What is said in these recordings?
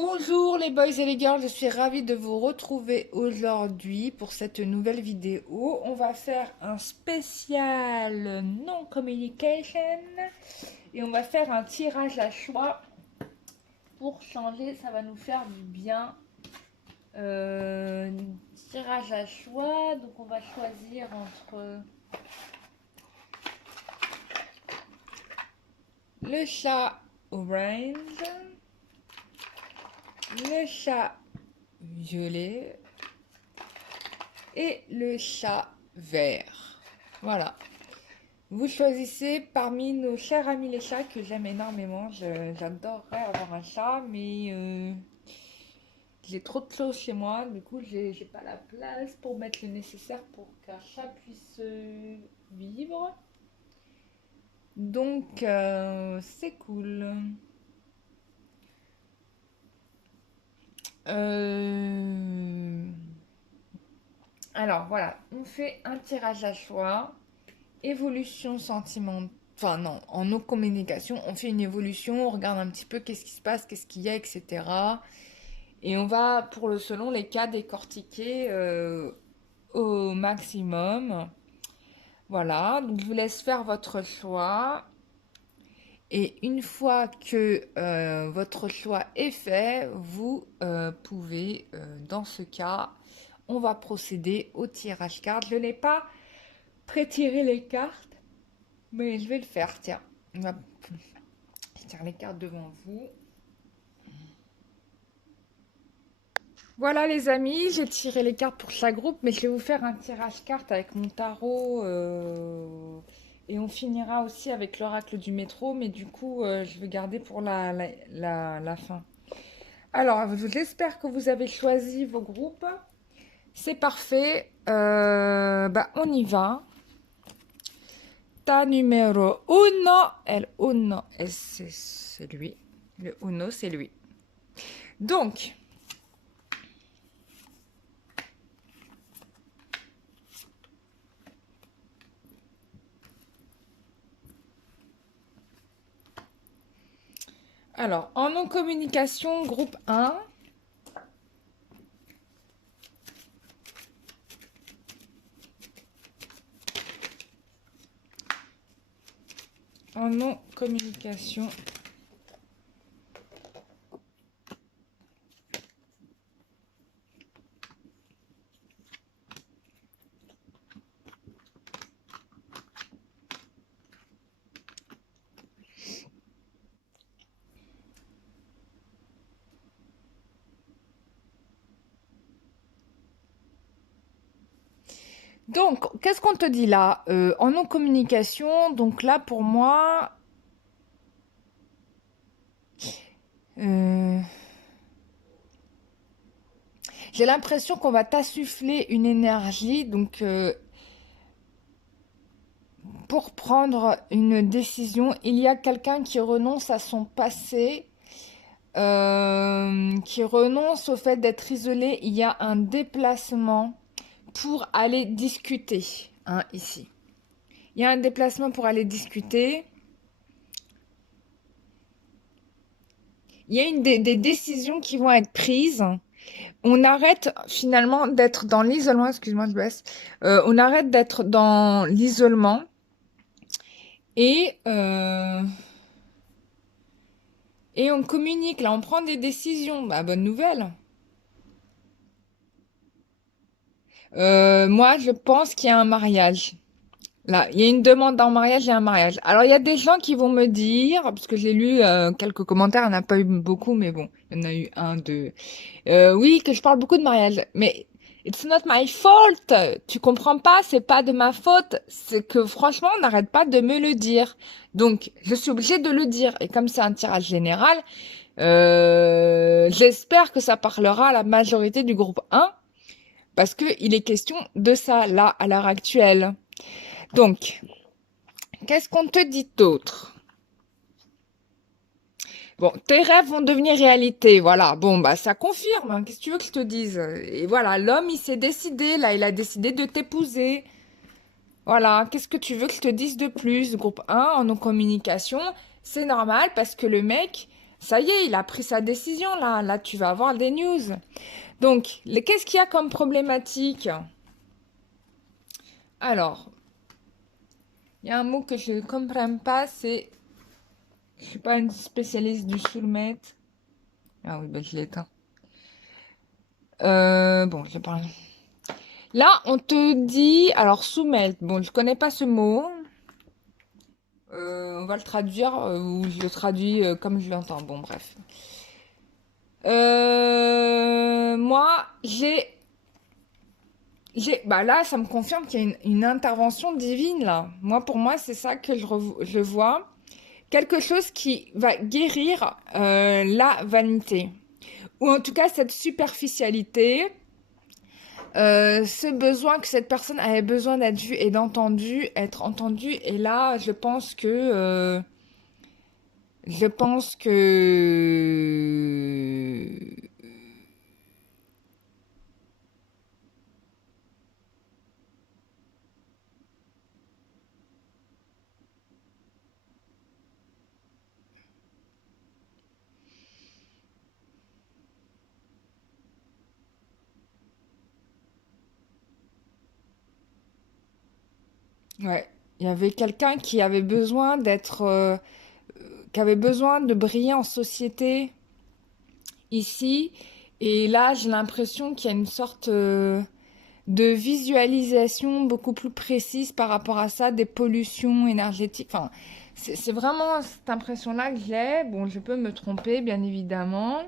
Bonjour les boys et les girls, je suis ravie de vous retrouver aujourd'hui pour cette nouvelle vidéo. On va faire un spécial non-communication et on va faire un tirage à choix pour changer, ça va nous faire du bien. Tirage à choix, donc on va choisir entre le chat orange, le chat violet et le chat vert. Voilà. Vous choisissez parmi nos chers amis les chats que j'aime énormément. J'adorerais avoir un chat, mais j'ai trop de choses chez moi. Du coup, j'ai pas la place pour mettre le nécessaire pour qu'un chat puisse vivre. Donc, c'est cool. Alors voilà, on fait un tirage à choix. Évolution sentimentale. Enfin non, en nos communications, on fait une évolution, on regarde un petit peu qu'est-ce qui se passe, qu'est-ce qu'il y a, etc. Et on va, selon les cas, décortiquer au maximum. Voilà, donc je vous laisse faire votre choix. Et une fois que votre choix est fait, vous pouvez, dans ce cas, on va procéder au tirage carte. Je n'ai pas pré-tiré les cartes, mais je vais le faire. Tiens, je tire les cartes devant vous. Voilà les amis, j'ai tiré les cartes pour chaque groupe, mais je vais vous faire un tirage carte avec mon tarot. Et on finira aussi avec l'oracle du métro, mais du coup, je vais garder pour la fin. Alors, j'espère que vous avez choisi vos groupes. C'est parfait. On y va. Ta numéro uno. El uno, c'est lui. Le uno, c'est lui. Donc, alors, en non-communication, groupe 1. En non-communication. Donc, qu'est-ce qu'on te dit là? En non-communication, donc là, pour moi, euh, j'ai l'impression qu'on va t'insuffler une énergie, donc pour prendre une décision, il y a quelqu'un qui renonce à son passé, qui renonce au fait d'être isolé. Il y a un déplacement pour aller discuter, hein, ici. Il y a un déplacement pour aller discuter. Il y a des décisions qui vont être prises. On arrête finalement d'être dans l'isolement. Excuse-moi, je baisse. On arrête d'être dans l'isolement. Et, et on communique. Là, on prend des décisions. Bah, bonne nouvelle. Moi, je pense qu'il y a un mariage. Là, il y a une demande en mariage et un mariage. Alors, il y a des gens qui vont me dire, parce que j'ai lu quelques commentaires, il n'y en a pas eu beaucoup, mais bon, il y en a eu un, deux. Oui, que je parle beaucoup de mariage, mais it's not my fault. Tu comprends pas, c'est pas de ma faute. C'est que franchement, on n'arrête pas de me le dire. Donc, je suis obligée de le dire. Et comme c'est un tirage général, j'espère que ça parlera à la majorité du groupe 1, parce que il est question de ça, là, à l'heure actuelle. Donc, qu'est-ce qu'on te dit d'autre? Bon, tes rêves vont devenir réalité, voilà. Bon, bah ça confirme, hein. Qu'est-ce que tu veux que je te dise? Et voilà, l'homme, il s'est décidé, là, il a décidé de t'épouser. Voilà, qu'est-ce que tu veux que je te dise de plus? Groupe 1, en non-communication, c'est normal parce que le mec, Ça y est, il a pris sa décision là. Là, tu vas avoir des news. Donc, qu'est-ce qu'il y a comme problématique? Alors, il y a un mot que je ne comprends pas, c'est... Je suis pas une spécialiste du soulmate. Ah oui, ben je l'ai éteint. Bon, je parle. Là, on te dit... Alors, soulmate, bon, je connais pas ce mot. On va le traduire, ou je le traduis comme je l'entends. Bon, bref. Moi, bah là, ça me confirme qu'il y a une intervention divine là. Moi, pour moi, c'est ça que je vois. Quelque chose qui va guérir la vanité. Ou en tout cas, cette superficialité, ce besoin que cette personne avait besoin d'être vue et d'entendu, être entendue. Et là, je pense que, ouais, il y avait quelqu'un qui avait besoin qui avait besoin de briller en société ici. Et là, j'ai l'impression qu'il y a une sorte de visualisation beaucoup plus précise par rapport à ça, des pollutions énergétiques. Enfin, c'est vraiment cette impression-là que j'ai. Bon, je peux me tromper, bien évidemment.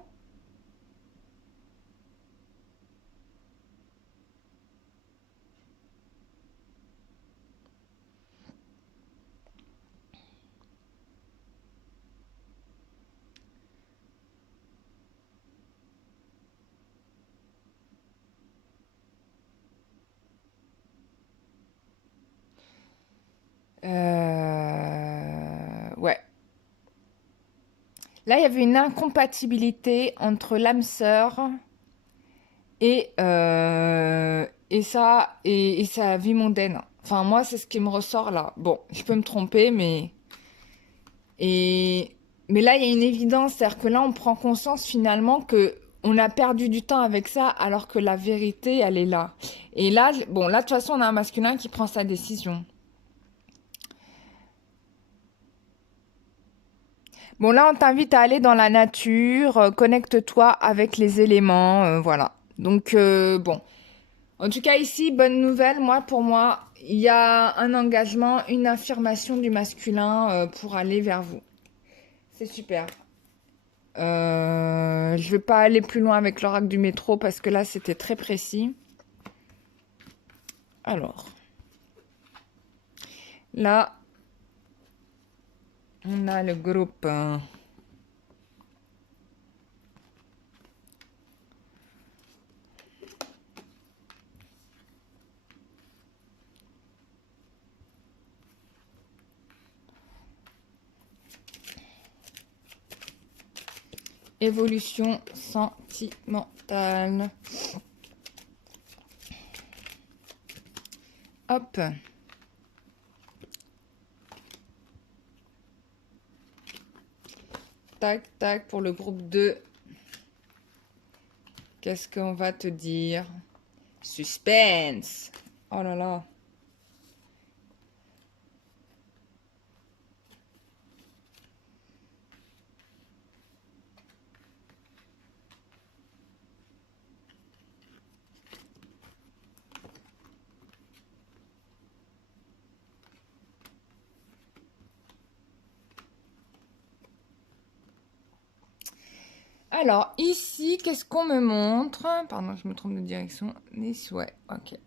Ouais. Là, il y avait une incompatibilité entre l'âme sœur et sa vie mondaine. Enfin, moi, c'est ce qui me ressort là. Bon, je peux me tromper, et, mais là, il y a une évidence, c'est-à-dire que là, on prend conscience finalement que on a perdu du temps avec ça, alors que la vérité, elle est là. Et là, bon, là, de toute façon, on a un masculin qui prend sa décision. Bon, là, on t'invite à aller dans la nature, connecte-toi avec les éléments, voilà. Donc, bon. En tout cas, ici, bonne nouvelle, moi, pour moi, il y a un engagement, une affirmation du masculin pour aller vers vous. C'est super. Je vais pas aller plus loin avec l'oracle du métro parce que là, c'était très précis. Alors, là, on a le groupe évolution sentimentale. Hop. Tac, tac, pour le groupe 2. Qu'est-ce qu'on va te dire? Suspense. Oh là là. Alors, ici, qu'est-ce qu'on me montre? Pardon, je me trompe de direction. Nice, ouais, ok.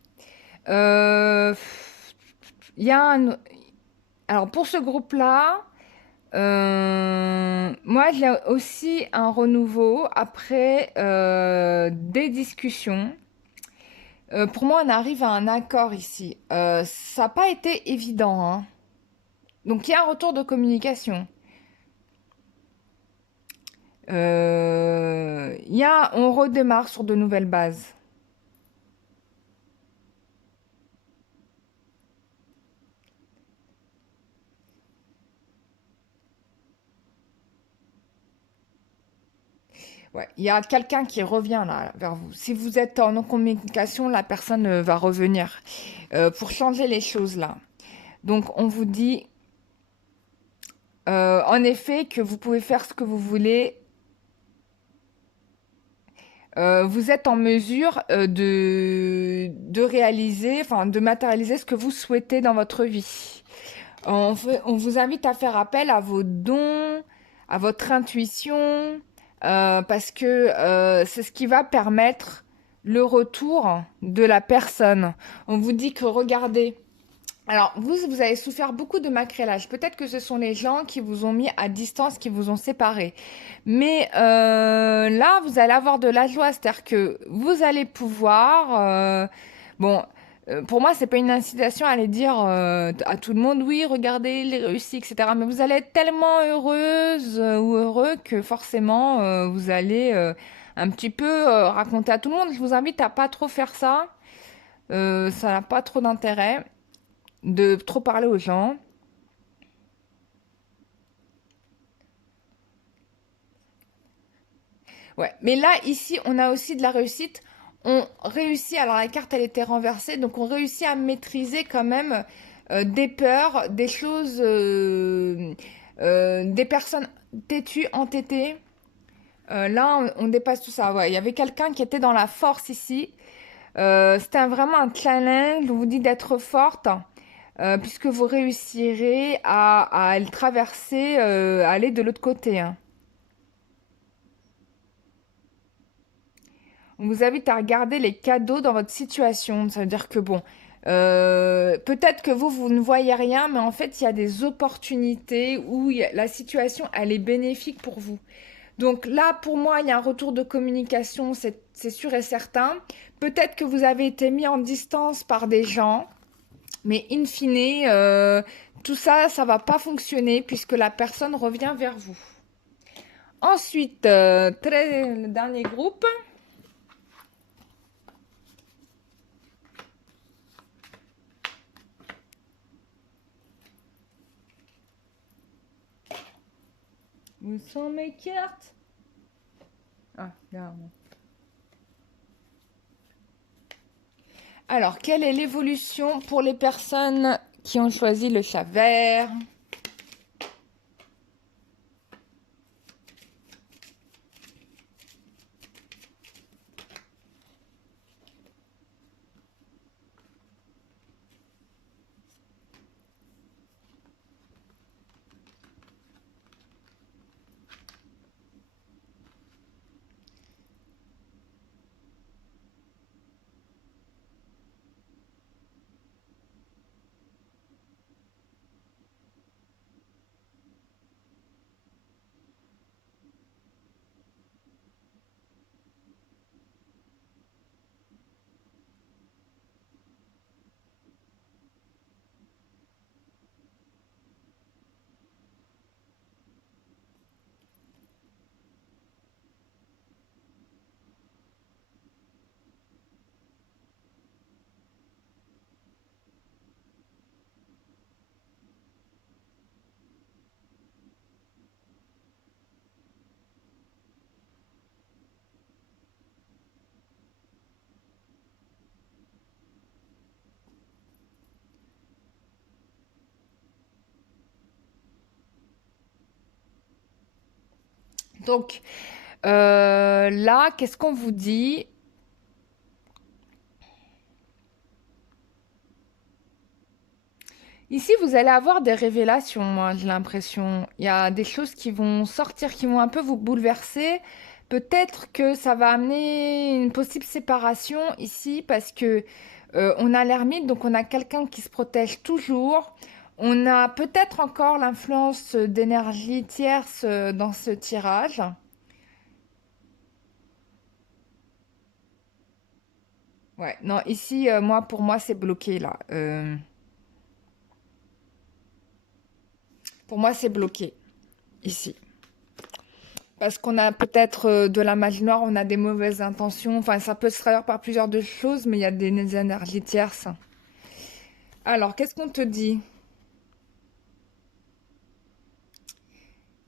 Euh, Il y a un... Alors, pour ce groupe-là, moi, j'ai aussi un renouveau après des discussions. Pour moi, on arrive à un accord ici. Ça n'a pas été évident, hein. Donc, il y a un retour de communication. On redémarre sur de nouvelles bases. Ouais, il y a quelqu'un qui revient là vers vous. Si vous êtes en non-communication, la personne va revenir pour changer les choses là. Donc on vous dit en effet que vous pouvez faire ce que vous voulez. Vous êtes en mesure de réaliser, enfin de matérialiser ce que vous souhaitez dans votre vie. On vous invite à faire appel à vos dons, à votre intuition, parce que c'est ce qui va permettre le retour de la personne. On vous dit que regardez, alors vous avez souffert beaucoup de macrélage. Peut-être que ce sont les gens qui vous ont mis à distance, qui vous ont séparés. Mais là, vous allez avoir de la joie, c'est-à-dire que vous allez pouvoir, bon, pour moi, c'est pas une incitation à aller dire à tout le monde, oui, regardez, les réussis, etc. Mais vous allez être tellement heureuse ou heureux que forcément, vous allez un petit peu raconter à tout le monde. Je vous invite à pas trop faire ça. Ça n'a pas trop d'intérêt de trop parler aux gens. Ouais, mais là, ici, on a aussi de la réussite. On réussit, alors la carte, elle était renversée, donc on réussit à maîtriser quand même des peurs, des choses, des personnes têtues, entêtées. Là, on dépasse tout ça. Ouais, il y avait quelqu'un qui était dans la force ici. C'était vraiment un challenge. On vous dit d'être forte, puisque vous réussirez à le traverser, à aller de l'autre côté, hein. On vous invite à regarder les cadeaux dans votre situation. Ça veut dire que bon, peut-être que vous ne voyez rien, mais en fait, il y a des opportunités où la situation, elle est bénéfique pour vous. Donc là, pour moi, il y a un retour de communication, c'est sûr et certain. Peut-être que vous avez été mis en distance par des gens, mais in fine, tout ça, ça va pas fonctionner puisque la personne revient vers vous. Ensuite, le dernier groupe. Où sont mes cartes? Ah, là. Alors, quelle est l'évolution pour les personnes qui ont choisi le chat vert? Donc, là, qu'est-ce qu'on vous dit? Ici, vous allez avoir des révélations, moi, j'ai l'impression. Il y a des choses qui vont sortir, qui vont un peu vous bouleverser. Peut-être que ça va amener une possible séparation ici parce que on a l'ermite, donc on a quelqu'un qui se protège toujours. On a peut-être encore l'influence d'énergie tierce dans ce tirage. Ouais, non, ici, moi, pour moi, c'est bloqué là. Pour moi, c'est bloqué ici. Parce qu'on a peut-être de la magie noire, on a des mauvaises intentions. Enfin, ça peut se traduire par plusieurs de choses, mais il y a des énergies tierces. Alors, qu'est-ce qu'on te dit?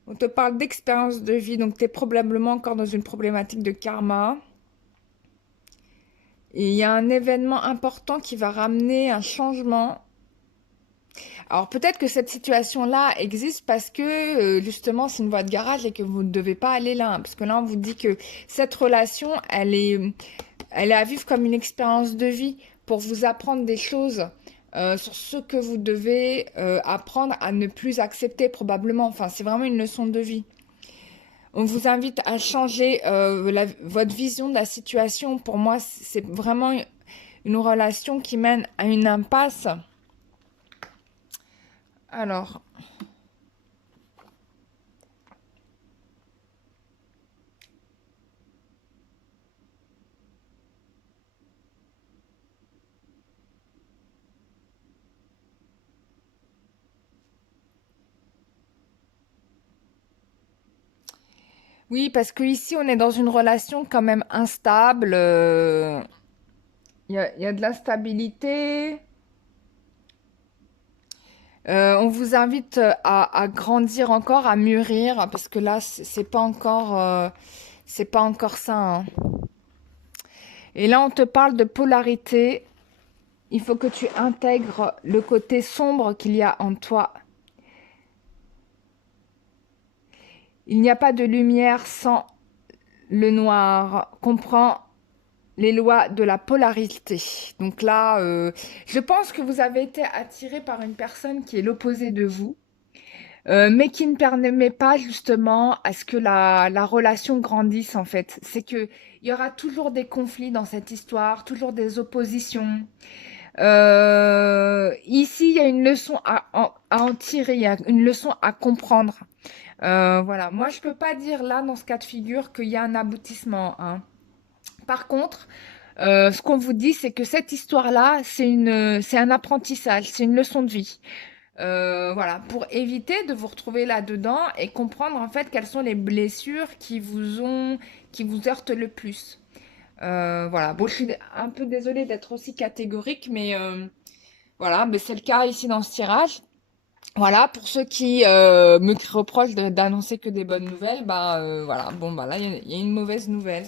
On te parle d'expérience de vie, donc tu es probablement encore dans une problématique de karma. Et il y a un événement important qui va ramener un changement. Alors peut-être que cette situation-là existe parce que justement c'est une voie de garage et que vous ne devez pas aller là, hein. Parce que là on vous dit que cette relation, elle est à vivre comme une expérience de vie pour vous apprendre des choses sur ce que vous devez apprendre à ne plus accepter probablement. Enfin, c'est vraiment une leçon de vie. On vous invite à changer votre vision de la situation. Pour moi, c'est vraiment une relation qui mène à une impasse. Alors, oui, parce que ici, on est dans une relation quand même instable. Il y a de l'instabilité. On vous invite à grandir encore, à mûrir, parce que là, c'est pas encore ça, hein. Et là, on te parle de polarité. Il faut que tu intègres le côté sombre qu'il y a en toi. Il n'y a pas de lumière sans le noir. Comprends les lois de la polarité. Donc là, je pense que vous avez été attiré par une personne qui est l'opposé de vous. Mais qui ne permet pas justement à ce que la relation grandisse en fait. C'est que il y aura toujours des conflits dans cette histoire, toujours des oppositions. Ici, il y a une leçon à en tirer, il y a une leçon à comprendre. Voilà, moi je peux pas dire là dans ce cas de figure qu'il y a un aboutissement, hein. Par contre, ce qu'on vous dit, c'est que cette histoire-là, c'est un apprentissage, c'est une leçon de vie. Voilà, pour éviter de vous retrouver là-dedans et comprendre en fait quelles sont les blessures qui vous heurtent le plus. Voilà, bon, je suis un peu désolée d'être aussi catégorique, mais voilà, mais c'est le cas ici dans ce tirage. Voilà, pour ceux qui me reprochent d'annoncer que des bonnes nouvelles, bah voilà, bon, bah là, il y a une mauvaise nouvelle.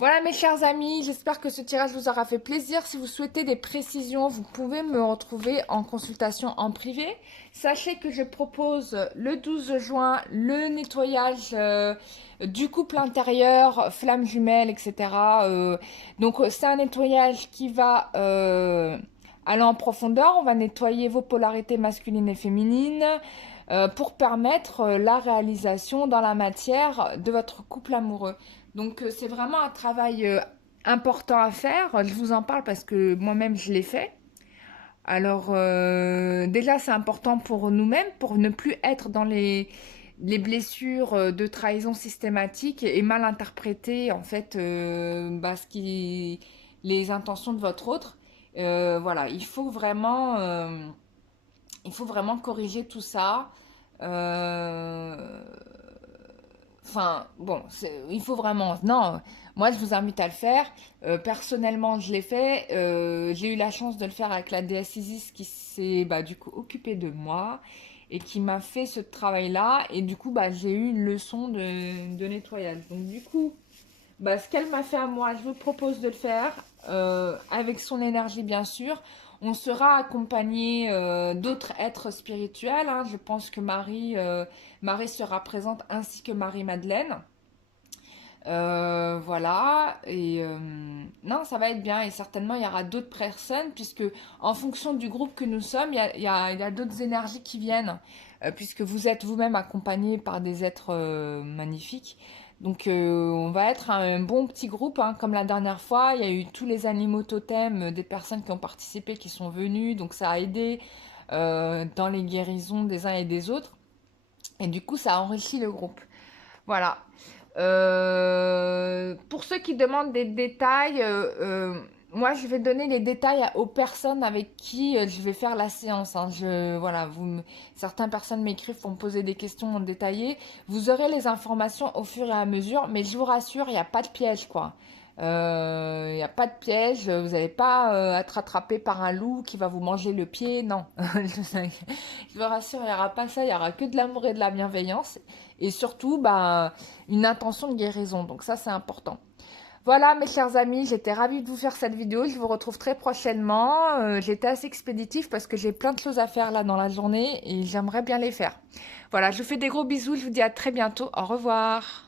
Voilà mes chers amis, j'espère que ce tirage vous aura fait plaisir. Si vous souhaitez des précisions, vous pouvez me retrouver en consultation en privé. Sachez que je propose le 12 juin le nettoyage du couple intérieur, flamme jumelle, etc. Donc c'est un nettoyage qui va aller en profondeur. On va nettoyer vos polarités masculines et féminines pour permettre la réalisation dans la matière de votre couple amoureux. Donc c'est vraiment un travail important à faire. Je vous en parle parce que moi-même je l'ai fait. Alors déjà c'est important pour nous-mêmes pour ne plus être dans les blessures de trahison systématique et mal interpréter en fait les intentions de votre autre. Voilà, il faut vraiment corriger tout ça. Euh, Enfin, bon, il faut vraiment. Non, moi, je vous invite à le faire. Personnellement, je l'ai fait. J'ai eu la chance de le faire avec la déesse Isis qui s'est bah, du coup occupée de moi et qui m'a fait ce travail-là. Et du coup, bah, j'ai eu une leçon de nettoyage. Donc, du coup, bah, ce qu'elle m'a fait à moi, je vous propose de le faire avec son énergie, bien sûr. On sera accompagné d'autres êtres spirituels, hein. Je pense que Marie sera présente ainsi que Marie-Madeleine. Voilà, et non, ça va être bien, et certainement il y aura d'autres personnes, puisque en fonction du groupe que nous sommes, il y a d'autres énergies qui viennent, puisque vous êtes vous-même accompagné par des êtres magnifiques. Donc on va être un bon petit groupe, hein, comme la dernière fois, il y a eu tous les animaux totems, des personnes qui ont participé, qui sont venues, donc ça a aidé dans les guérisons des uns et des autres, et du coup ça a enrichi le groupe. Voilà. Pour ceux qui demandent des détails, moi je vais donner les détails aux personnes avec qui je vais faire la séance, hein. Voilà, certaines personnes m'écrivent pour me poser des questions détaillées. Vous aurez les informations au fur et à mesure, mais je vous rassure, il n'y a pas de piège, quoi. Il n'y a pas de piège, vous n'allez pas être attrapé par un loup qui va vous manger le pied, non. Je vous rassure, il n'y aura pas ça, il y aura que de l'amour et de la bienveillance. Et surtout, bah, une intention de guérison. Donc ça, c'est important. Voilà, mes chers amis, j'étais ravie de vous faire cette vidéo. Je vous retrouve très prochainement. J'étais assez expéditive parce que j'ai plein de choses à faire là dans la journée et j'aimerais bien les faire. Voilà, je vous fais des gros bisous. Je vous dis à très bientôt. Au revoir.